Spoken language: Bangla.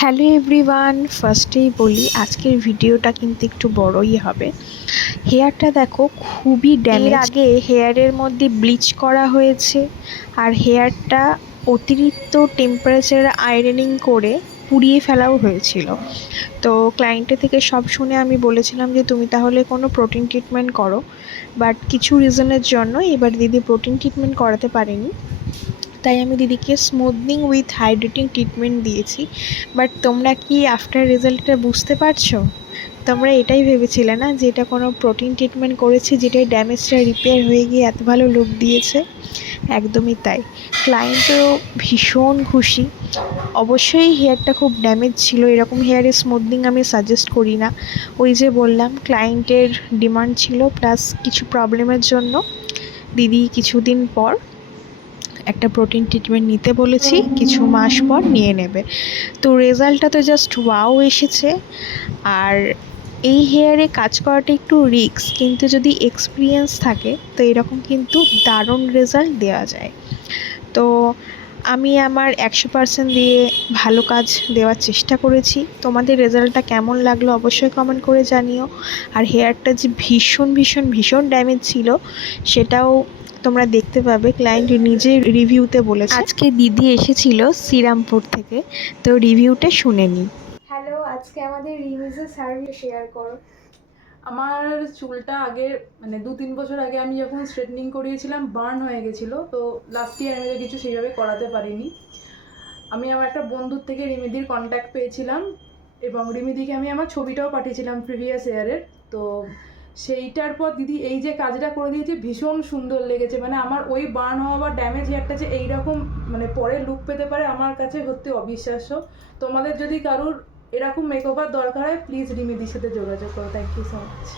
হ্যালো এভরিওয়ান, ফার্স্টেই বলি আজকের ভিডিওটা কিন্তু একটু বড়ই হবে। হেয়ারটা দেখো খুবই ড্যামেজ। এর আগে হেয়ারের মধ্যে ব্লিচ করা হয়েছে আর হেয়ারটা অতিরিক্ত টেম্পারেচারে আয়রনিং করে পুড়িয়ে ফেলাও হয়েছিল। তো ক্লায়েন্টের থেকে সব শুনে আমি বলেছিলাম যে তুমি তাহলে কোনো প্রোটিন ট্রিটমেন্ট করো, বাট কিছু রিজনের জন্য এবার দিদি প্রোটিন ট্রিটমেন্ট করাতে পারেনি। তাই আমি দিদিকে স্মুথনিং উইথ হাইড্রেটিং ট্রিটমেন্ট দিয়েছি। বাট তোমরা কি আফটার রেজাল্টটা বুঝতে পারছো? তোমরা এটাই ভেবেছিলে না যে এটা কোনো প্রোটিন ট্রিটমেন্ট করেছি যেটাই ড্যামেজটা রিপেয়ার হয়ে গিয়ে এত ভালো লুক দিয়েছে। একদমই তাই। ক্লায়েন্টও ভীষণ খুশি। অবশ্যই হেয়ারটা খুব ড্যামেজ ছিল, এরকম হেয়ারের স্মুথনিং আমি সাজেস্ট করি না। ওই যে বললাম ক্লায়েন্টের ডিমান্ড ছিল, প্লাস কিছু প্রবলেমের জন্য দিদি কিছুদিন পর একটা প্রোটিন ট্রিটমেন্ট নিতে বলেছি, কিছু মাস পর নিয়ে নেবে। তো রেজাল্টটা তো জাস্ট ওয়াও এসেছে। আর এই হেয়ারে কাজ করাটা একটু রিস্ক, কিন্তু যদি এক্সপিরিয়েন্স থাকে তো এরকম কিন্তু দারুণ রেজাল্ট দেওয়া যায়। তো আমি আমার 100% দিয়ে ভালো কাজ দেওয়ার চেষ্টা করেছি। তোমাদের রেজাল্টটা কেমন লাগলো অবশ্যই কমেন্ট করে জানিও। আর হেয়ারটা যে ভীষণ ভীষণ ভীষণ ড্যামেজ ছিল সেটাও তোমরা দেখতে পাবে, ক্লায়েন্ট নিজে রিভিউতে বলেছে। আজকে দিদি এসেছিল শ্রীরামপুর থেকে, তো রিভিউটা শুনে নিই। হ্যালো, আজকে আমাদের রিমিজের সার্ভিস শেয়ার করো। আমার চুলটা আগে মানে 2-3 বছর আগে আমি যখন স্ট্রেটনিং করিয়েছিলাম বার্ন হয়ে গেছিলো, তো লাস্ট ইয়ার আমি কিছু সেইভাবে করাতে পারিনি। আমি আমার একটা বন্ধুর থেকে রিমিদির কন্ট্যাক্ট পেয়েছিলাম এবং রিমিদিকে আমি আমার ছবিটাও পাঠিয়েছিলাম প্রিভিয়াস ইয়ারের। তো সেইটার পর দিদি এই যে কাজটা করে দিয়েছে ভীষণ সুন্দর লেগেছে। মানে আমার ওই বার্ন হওয়া বা ড্যামেজ হেয়ারটা যে এইরকম মানে পরে লুক পেতে পারে আমার কাছে সত্যি অবিশ্বাস্য। তোমাদের যদি কারুর এরকম মেকওভার দরকার হয় প্লিজ রিমিদির সাথে যোগাযোগ করো। Thank you so much.